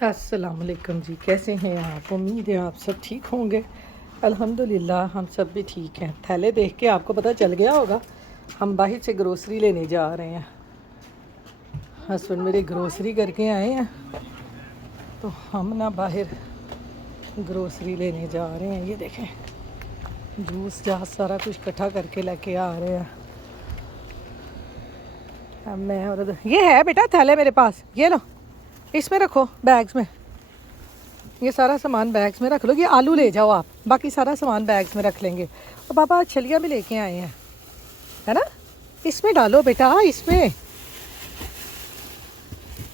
अस्सलाम वालेकुम जी, कैसे हैं आप? उम्मीद है आप सब ठीक होंगे। अल्हम्दुलिल्लाह हम सब भी ठीक हैं। थैले देख के आपको पता चल गया होगा, हम बाहर से ग्रोसरी लेने जा रहे हैं। हस्बैंड मेरे ग्रोसरी करके आए हैं, तो हम ना बाहर ग्रोसरी लेने जा रहे हैं। ये देखें, जूस जास सारा कुछ इकट्ठा करके लेके आ रहे हैं। अब मैं और ये है बेटा थैले मेरे पास, ये लो, इसमें रखो बैग्स में। ये सारा सामान बैग्स में रख लो। ये आलू ले जाओ आप, बाकी सारा सामान बैग्स में रख लेंगे। और पापा छलिया भी लेके आए हैं, है ना? इसमें डालो बेटा, इसमें।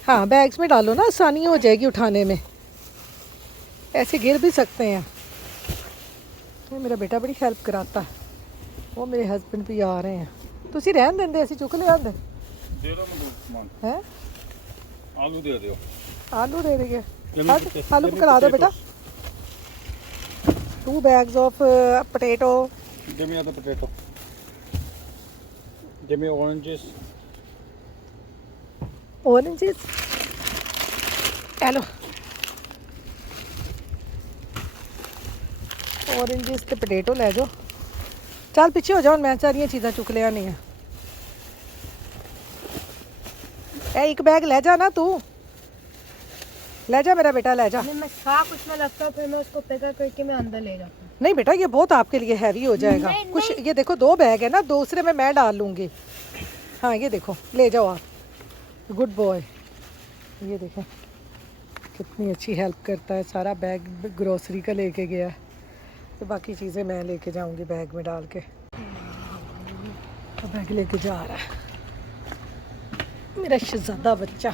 हाँ, बैग्स में डालो ना, आसानी हो जाएगी उठाने में। ऐसे गिर भी सकते हैं। ये मेरा बेटा बड़ी हेल्प कराता है। वो मेरे हस्बैंड भी आ रहे हैं। तुसी रहन देंदे, ऐसी चुक ले आंदे दे दो मुझे सामान। हैं? आलू दे दो। आलू दे देंगे। Give आलू me पकड़ा दो बेटा। potatoes. 2 bags of potato। Give me other potato. Give me oranges. Oranges, hello. Oranges ते पोटैटो ले जाओ। चल पीछे हो जाओ, मैं सारियां चीज़ां चुक लिया नहीं है। ए एक बैग ले जा ना तू, ले जा मेरा बेटा, ले जा। मैं साफ उसमें लगता है, फिर मैं उसको पिका करके मैं अंदर ले जाता हूँ। नहीं बेटा, ये बहुत आपके लिए हैवी हो जाएगा। नहीं, कुछ ये देखो, 2 बैग है ना, दूसरे में मैं डाल लूँगी। हाँ ये देखो, ले जाओ आप, गुड बॉय। ये देखें कितनी अच्छी हेल्प करता है। सारा बैग ग्रोसरी का लेके गया है, तो बाकी चीज़ें मैं लेके जाऊंगी बैग में डाल के। तो बैग लेके जा रहा है मेरा शहजादा बच्चा।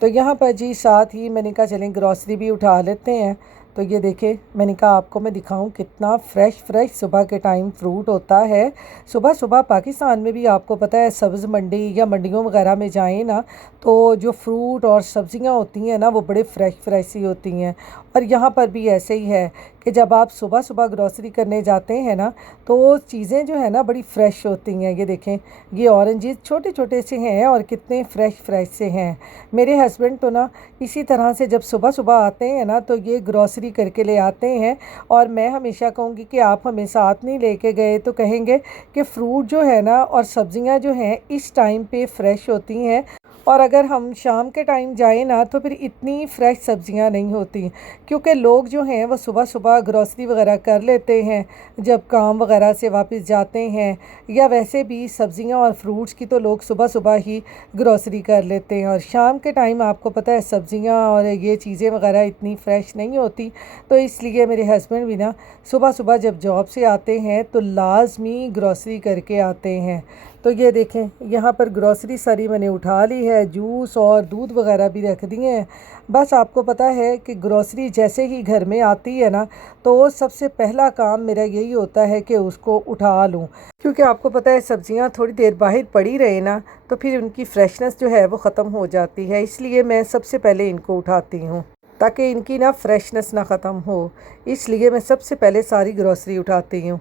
तो यहाँ पर जी साथ ही मैंने कहा चलें ग्रोसरी भी उठा लेते हैं। तो ये देखें, मैंने कहा आपको मैं दिखाऊं कितना फ़्रेश सुबह के टाइम फ्रूट होता है। सुबह सुबह पाकिस्तान में भी आपको पता है, सब्ज़ मंडी या मंडियों वगैरह में जाएं ना, तो जो फ्रूट और सब्ज़ियां होती हैं ना, वो बड़े फ्रेश ही होती हैं। और यहाँ पर भी ऐसे ही है कि जब आप सुबह सुबह ग्रोसरी करने जाते हैं ना, तो चीज़ें जो है ना बड़ी फ़्रेश होती हैं। ये देखें, ये ऑरेंजेस छोटे छोटे से हैं और कितने फ्रेश से हैं। मेरे हस्बैंड तो ना इसी तरह से जब सुबह सुबह आते हैं ना, तो ये ग्रोसरी करके ले आते हैं। और मैं हमेशा कहूँगी कि आप हमें साथ नहीं लेके गए, तो कहेंगे कि फ्रूट जो है ना और सब्ज़ियाँ जो हैं इस टाइम पे फ्रेश होती हैं, और अगर हम शाम के टाइम जाएं ना, तो फिर इतनी फ़्रेश सब्ज़ियाँ नहीं होती, क्योंकि लोग जो हैं वो सुबह सुबह ग्रोसरी वगैरह कर लेते हैं जब काम वगैरह से वापस जाते हैं। या वैसे भी सब्ज़ियाँ और फ्रूट्स की तो लोग सुबह सुबह ही ग्रोसरी कर लेते हैं, और शाम के टाइम आपको पता है सब्ज़ियाँ और ये चीज़ें वगैरह इतनी फ़्रेश नहीं होती। तो इसलिए मेरे हस्बैंड भी ना सुबह सुबह जब जॉब से आते हैं तो लाजमी ग्रोसरी करके आते हैं। तो ये देखें, यहाँ पर ग्रोसरी सारी मैंने उठा ली है, जूस और दूध वगैरह भी रख दिए हैं। बस आपको पता है कि ग्रोसरी जैसे ही घर में आती है ना, तो सबसे पहला काम मेरा यही होता है कि उसको उठा लूँ, क्योंकि आपको पता है सब्ज़ियाँ थोड़ी देर बाहर पड़ी रहे ना, तो फिर उनकी फ्रेशनेस जो है वो ख़त्म हो जाती है। इसलिए मैं सबसे पहले इनको उठाती हूँ, ताकि इनकी ना फ्रेशनेस ना ख़त्म हो। इसलिए मैं सबसे पहले सारी ग्रोसरी उठाती हूँ।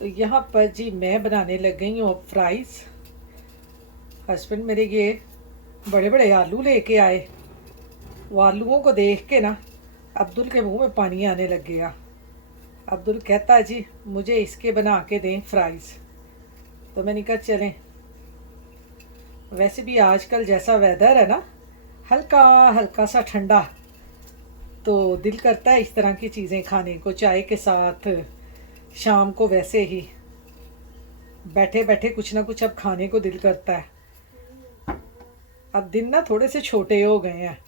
तो यहाँ पर जी मैं बनाने लग गई हूँ फ्राइज़। हस्बैंड मेरे ये बड़े बड़े आलू लेके आए। वो आलूओं को देख के ना अब्दुल के मुंह में पानी आने लग गया। अब्दुल कहता जी मुझे इसके बना के दें फ्राइज़। तो मैंने कहा चलें, वैसे भी आजकल जैसा वेदर है ना, हल्का हल्का सा ठंडा, तो दिल करता है इस तरह की चीज़ें खाने को, चाय के साथ, शाम को वैसे ही बैठे बैठे कुछ ना कुछ अब खाने को दिल करता है। अब दिन ना थोड़े से छोटे हो गए हैं,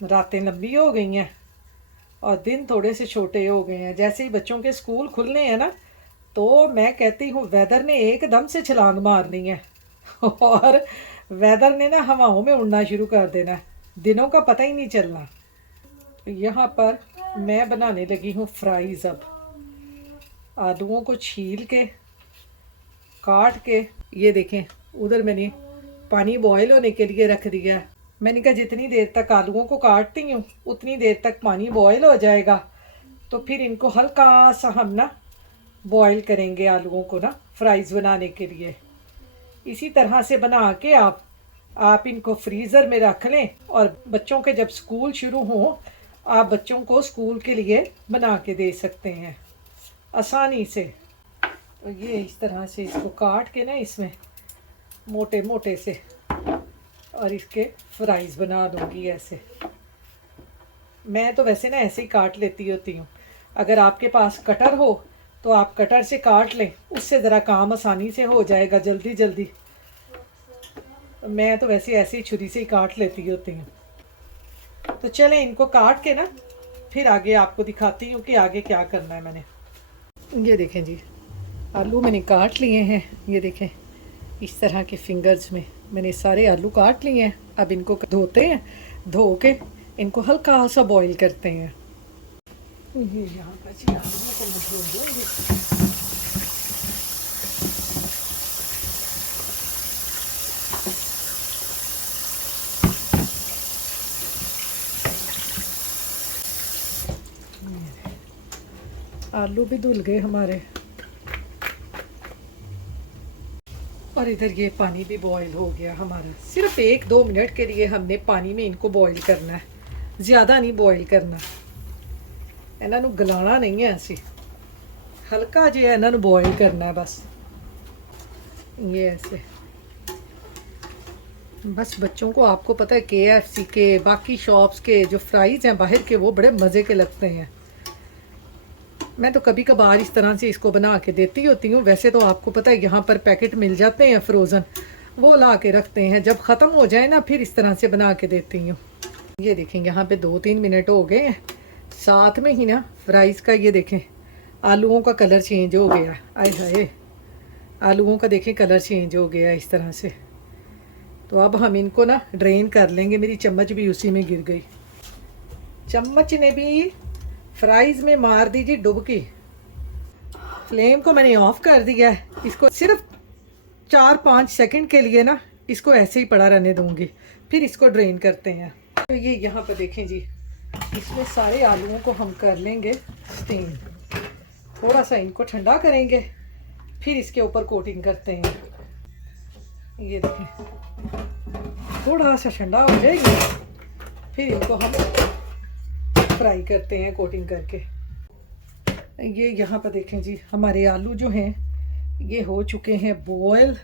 रातें लंबी हो गई हैं और दिन थोड़े से छोटे हो गए हैं। जैसे ही बच्चों के स्कूल खुलने हैं ना, तो मैं कहती हूँ वेदर ने एकदम से छलांग मारनी है और वेदर ने ना हवाओं में उड़ना शुरू कर देना है, दिनों का पता ही नहीं चलना। तो यहाँ पर मैं बनाने लगी हूँ फ्राइज़। अब आलूओं को छील के काट के, ये देखें उधर मैंने पानी बॉयल होने के लिए रख दिया है। मैंने कहा जितनी देर तक आलूओं को काटती हूँ उतनी देर तक पानी बॉयल हो जाएगा, तो फिर इनको हल्का सा हम ना बॉयल करेंगे आलूओं को ना फ्राइज़ बनाने के लिए। इसी तरह से बना के आप आप इनको फ्रीज़र में रख लें और बच्चों के जब स्कूल शुरू हों आप बच्चों को स्कूल के लिए बना के दे सकते हैं आसानी से। तो ये इस तरह से इसको काट के ना इसमें मोटे मोटे से और इसके फ्राइज़ बना दूंगी ऐसे। मैं तो वैसे ना ऐसे ही काट लेती होती हूँ, अगर आपके पास कटर हो तो आप कटर से काट लें, उससे ज़रा काम आसानी से हो जाएगा जल्दी जल्दी। मैं तो वैसे ऐसे ही छुरी से ही काट लेती होती हूँ। तो चलें इनको काट के ना फिर आगे आपको दिखाती हूँ कि आगे क्या करना है मैंने। ये देखें जी, आलू मैंने काट लिए हैं। ये देखें इस तरह के फिंगर्स में मैंने सारे आलू काट लिए हैं। अब इनको धोते हैं, धो के इनको हल्का सा बॉईल करते हैं। ये यहाँ पर जी आलू को मैं धो दूँगी। आलू भी धुल गए हमारे और इधर ये पानी भी बॉईल हो गया हमारा। सिर्फ 1-2 मिनट के लिए हमने पानी में इनको बॉईल करना है, ज़्यादा नहीं बॉईल करना। इन्हों गलाना नहीं है, ऐसे हल्का जो इन्हों बॉईल करना है बस। ये ऐसे बस बच्चों को आपको पता है KFC के बाकी शॉप्स के जो फ्राइज़ हैं बाहर के वो बड़े मज़े के लगते हैं। मैं तो कभी कभार इस तरह से इसको बना के देती होती हूँ। वैसे तो आपको पता है यहाँ पर पैकेट मिल जाते हैं फ्रोज़न, वो ला के रखते हैं, जब ख़त्म हो जाए ना फिर इस तरह से बना के देती हूँ। ये देखें यहाँ पे 2-3 मिनट हो गए हैं, साथ में ही ना फ्राइज़ का ये देखें आलूओं का कलर चेंज हो गया। आए हाय, आलूओं का देखें कलर चेंज हो गया इस तरह से। तो अब हम इनको ना ड्रेन कर लेंगे। मेरी चम्मच भी उसी में गिर गई, चम्मच ने भी फ्राइज़ में मार दीजिए डुबकी। फ्लेम को मैंने ऑफ़ कर दिया है। इसको सिर्फ 4-5 सेकंड के लिए ना इसको ऐसे ही पड़ा रहने दूंगी, फिर इसको ड्रेन करते हैं। तो ये यहाँ पर देखें जी, इसमें सारे आलूओं को हम कर लेंगे स्टीम। थोड़ा सा इनको ठंडा करेंगे, फिर इसके ऊपर कोटिंग करते हैं। ये देखें थोड़ा सा ठंडा हो जाएगा, फिर इनको हम फ्राई करते हैं कोटिंग करके। ये यहाँ पर देखें जी, हमारे आलू जो हैं ये हो चुके हैं बॉयल।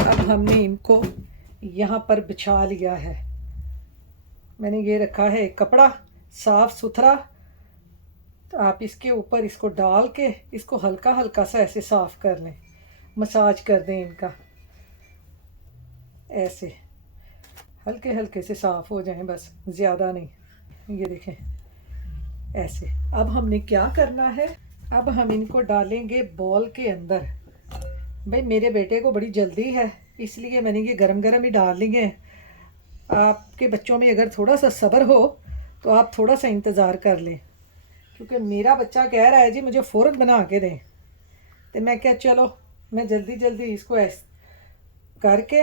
अब हमने इनको यहाँ पर बिछा लिया है। मैंने ये रखा है एक कपड़ा साफ़ सुथरा, तो आप इसके ऊपर इसको डाल के इसको हल्का हल्का सा ऐसे साफ़ कर लें, मसाज कर दें इनका, ऐसे हल्के हल्के से साफ़ हो जाएं बस, ज़्यादा नहीं। ये देखें ऐसे। अब हमने क्या करना है, अब हम इनको डालेंगे बॉल के अंदर। भाई मेरे बेटे को बड़ी जल्दी है इसलिए मैंने ये गरम गरम ही डाल लिए। आपके बच्चों में अगर थोड़ा सा सब्र हो तो आप थोड़ा सा इंतज़ार कर लें, क्योंकि मेरा बच्चा कह रहा है जी मुझे फ़ौरन बना के दें। तो मैं क्या, चलो मैं जल्दी जल्दी इसको ऐसे करके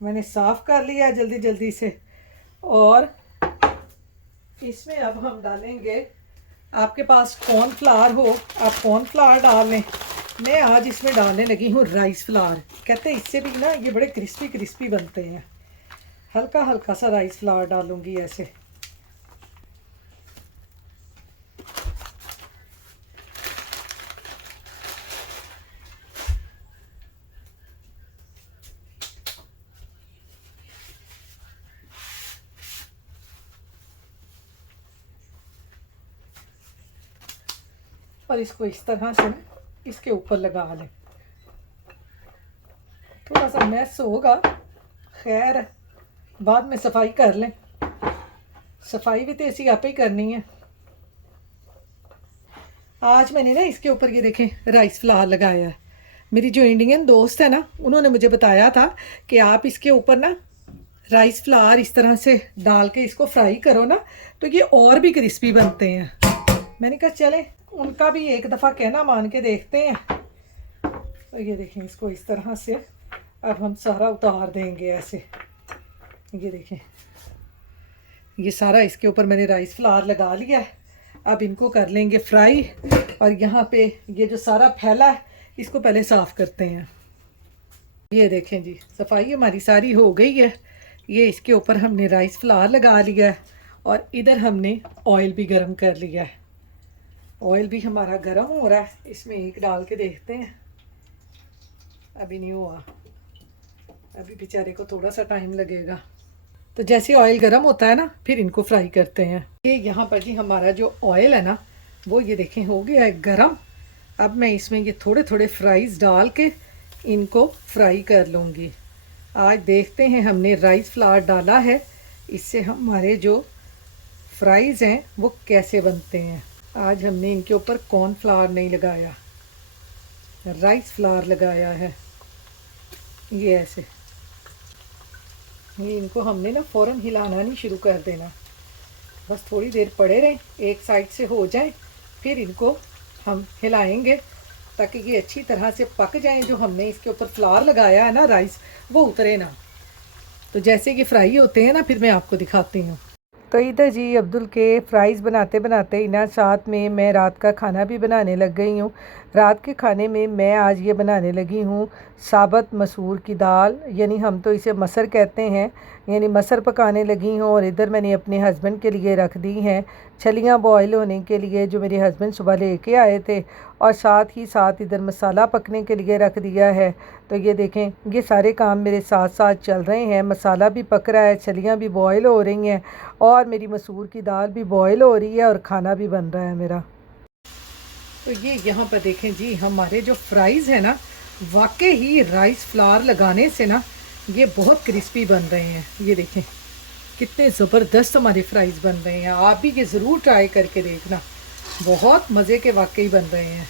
मैंने साफ़ कर लिया जल्दी जल्दी से। और इसमें अब हम डालेंगे, आपके पास कॉर्नफ्लावर हो आप कॉर्नफ्लावर डाल लें। मैं आज इसमें डालने लगी हूँ राइस फ्लावर। कहते हैं इससे भी ना ये बड़े क्रिस्पी क्रिस्पी बनते हैं। हल्का हल्का सा राइस फ्लावर डालूंगी ऐसे। और इसको इस तरह से इसके ऊपर लगा लें। थोड़ा सा मैस होगा, खैर बाद में सफाई कर लें, सफाई भी तो ऐसी आप ही करनी है। आज मैंने ना इसके ऊपर ये देखें राइस फ्लावर लगाया है। मेरी जो इंडियन दोस्त है ना उन्होंने मुझे बताया था कि आप इसके ऊपर ना राइस फ्लावर इस तरह से डाल के इसको फ्राई करो ना तो ये और भी क्रिस्पी बनते हैं। मैंने कहा चले उनका भी एक दफ़ा कहना मान के देखते हैं। तो ये देखें इसको इस तरह से अब हम सारा उतार देंगे ऐसे। ये देखें ये सारा इसके ऊपर मैंने राइस फ्लावर लगा लिया है। अब इनको कर लेंगे फ्राई। और यहाँ पे ये जो सारा फैला है इसको पहले साफ़ करते हैं। ये देखें जी, सफाई हमारी सारी हो गई है। ये इसके ऊपर हमने राइस फ्लावर लगा लिया है और इधर हमने ऑयल भी गरम कर लिया है। ऑयल भी हमारा गरम हो रहा है, इसमें एक डाल के देखते हैं। अभी नहीं हुआ, अभी बेचारे को थोड़ा सा टाइम लगेगा। तो जैसे ऑयल गरम होता है ना, फिर इनको फ्राई करते हैं। ये यहाँ पर जी हमारा जो ऑयल है ना, वो ये देखें हो गया है गरम। अब मैं इसमें ये थोड़े थोड़े फ्राइज़ डाल के इनको फ्राई कर लूँगी। आज देखते हैं, हमने राइस फ्लावर डाला है, इससे हमारे जो फ्राइज़ हैं वो कैसे बनते हैं। आज हमने इनके ऊपर कॉर्नफ्लावर नहीं लगाया, राइस फ्लावर लगाया है। ये ऐसे, ये इनको हमने ना फ़ौरन हिलाना नहीं शुरू कर देना, बस थोड़ी देर पड़े रहें, एक साइड से हो जाए, फिर इनको हम हिलाएंगे ताकि ये अच्छी तरह से पक जाएं। जो हमने इसके ऊपर फ्लावर लगाया है ना, राइस, वो उतरे ना। तो जैसे कि फ्राई होते हैं ना, फिर मैं आपको दिखाती हूँ। तो इधर जी अब्दुल के फ्राइज़ बनाते बनाते इना साथ में मैं रात का खाना भी बनाने लग गई हूँ। रात के खाने में मैं आज ये बनाने लगी हूँ साबुत मसूर की दाल, यानी हम तो इसे मसर कहते हैं, यानी मसर पकाने लगी हूँ। और इधर मैंने अपने हस्बैंड के लिए रख दी हैं छलियाँ बॉयल होने के लिए, जो मेरे हस्बैंड सुबह लेके आए थे। और साथ ही साथ इधर मसाला पकने के लिए रख दिया है। तो ये देखें, ये सारे काम मेरे साथ साथ चल रहे हैं। मसाला भी पक रहा है, छलियाँ भी बॉयल हो रही हैं और मेरी मसूर की दाल भी बॉयल हो रही है और खाना भी बन रहा है मेरा। तो ये यहाँ पर देखें जी, हमारे जो फ्राइज़ हैं ना, वाकई ही राइस फ्लावर लगाने से ना ये बहुत क्रिस्पी बन रहे हैं। ये देखें कितने ज़बरदस्त हमारे फ्राइज़ बन रहे हैं। आप भी ये ज़रूर ट्राई करके देखना, बहुत मज़े के वाकई बन रहे हैं।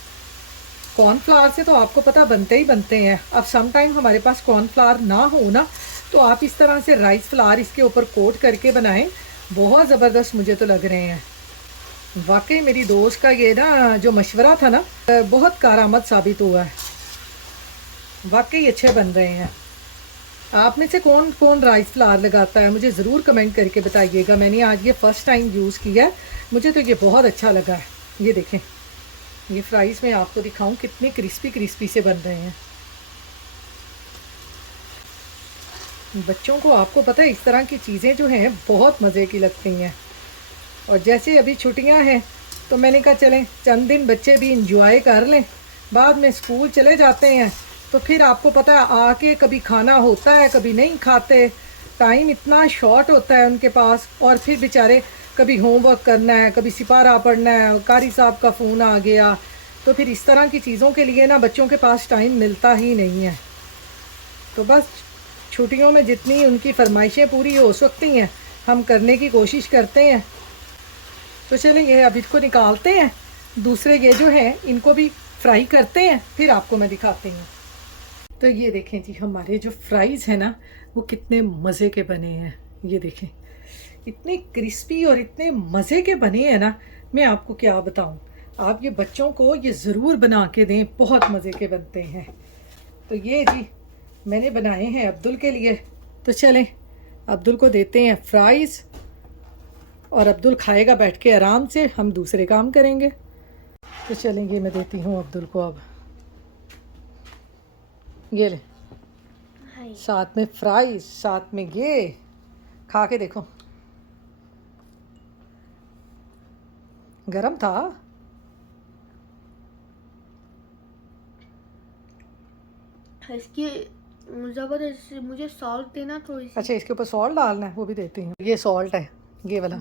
कॉर्नफ्लावर से तो आपको पता बनते ही बनते हैं। अब सम टाइम हमारे पास कॉर्नफ्लावर ना हो ना, तो आप इस तरह से राइस फ्लावर इसके ऊपर कोट करके बनाएं, बहुत ज़बरदस्त मुझे तो लग रहे हैं। वाकई मेरी दोस्त का ये ना जो मशवरा था ना, बहुत कारआमद साबित हुआ है। वाकई अच्छे बन रहे हैं। आप में से कौन कौन राइस फ्लावर लगाता है, मुझे ज़रूर कमेंट करके बताइएगा। मैंने आज ये फ़र्स्ट टाइम यूज़ किया है, मुझे तो ये बहुत अच्छा लगा है। ये देखें, ये फ्राइज़ मैं आपको दिखाऊं कितने क्रिस्पी क्रिस्पी से बन रहे हैं। बच्चों को आपको पता है इस तरह की चीज़ें जो हैं बहुत मज़े की लगती हैं। और जैसे अभी छुट्टियां हैं तो मैंने कहा चलें चंद दिन बच्चे भी इंजॉय कर लें, बाद में स्कूल चले जाते हैं तो फिर आपको पता है आके कभी खाना होता है कभी नहीं खाते, टाइम इतना शॉर्ट होता है उनके पास। और फिर बेचारे कभी होमवर्क करना है, कभी सिपारा पढ़ना है, कारी साहब का फ़ोन आ गया, तो फिर इस तरह की चीज़ों के लिए ना बच्चों के पास टाइम मिलता ही नहीं है। तो बस छुट्टियों में जितनी उनकी फरमाइशें पूरी हो सकती हैं हम करने की कोशिश करते हैं। तो चलें ये अब इसको निकालते हैं, दूसरे ये जो हैं इनको भी फ्राई करते हैं, फिर आपको मैं दिखाती हूँ। तो ये देखें जी, हमारे जो फ्राइज़ हैं ना वो कितने मज़े के बने हैं। ये देखें इतने क्रिस्पी और इतने मज़े के बने हैं ना, मैं आपको क्या बताऊँ। आप ये बच्चों को ये ज़रूर बना के दें, बहुत मज़े के बनते हैं। तो ये जी मैंने बनाए हैं अब्दुल के लिए। तो चलें अब्दुल को देते हैं फ्राइज़ और अब्दुल खाएगा बैठ के आराम से, हम दूसरे काम करेंगे। तो चलें ये मैं देती हूँ अब्दुल को। अब ये ले, साथ में फ्राइज़, साथ में ये खा के देखो। गरम था। इसकी जबरदस्त मुझे सॉल्ट देना थोड़ी सी। अच्छा इसके ऊपर सॉल्ट डालना है, वो भी देती हूँ। ये सॉल्ट है ये वाला,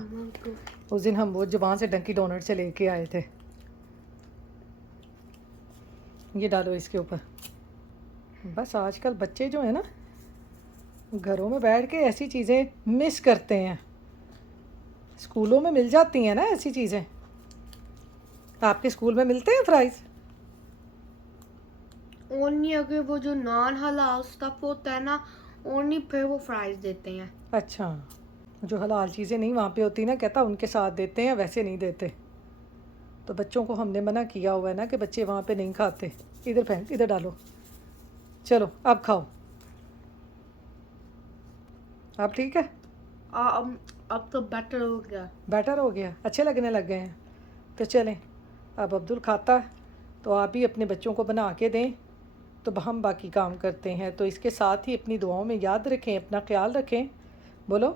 उस दिन हम वो जो वहाँ से डंकी डोनट से लेके आए थे। ये डालो इसके ऊपर। बस आजकल बच्चे जो है ना घरों में बैठ के ऐसी चीज़ें मिस करते हैं, स्कूलों में मिल जाती हैं ना ऐसी चीज़ें। आपके स्कूल में मिलते हैं फ्राइज़? ओनली अगर वो जो नॉन हलाल स्टफ होता है ना, ओनली फिर वो फ्राइज देते हैं। अच्छा, जो हलाल चीज़ें नहीं वहाँ पे होती ना, कहता उनके साथ देते हैं, वैसे नहीं देते। तो बच्चों को हमने मना किया हुआ है ना कि बच्चे वहाँ पे नहीं खाते। इधर फेंक, इधर डालो। चलो अब खाओ। अब ठीक है? अब तो बेटर हो गया। बेटर हो गया, अच्छे लगने लग गए हैं। तो चलें अब अब्दुल खाता है तो आप भी अपने बच्चों को बना के दें, तो हम बाकी काम करते हैं। तो इसके साथ ही अपनी दुआओं में याद रखें, अपना ख्याल रखें। बोलो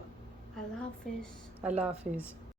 अल्लाह हाफिज़। अल्लाह हाफिज़।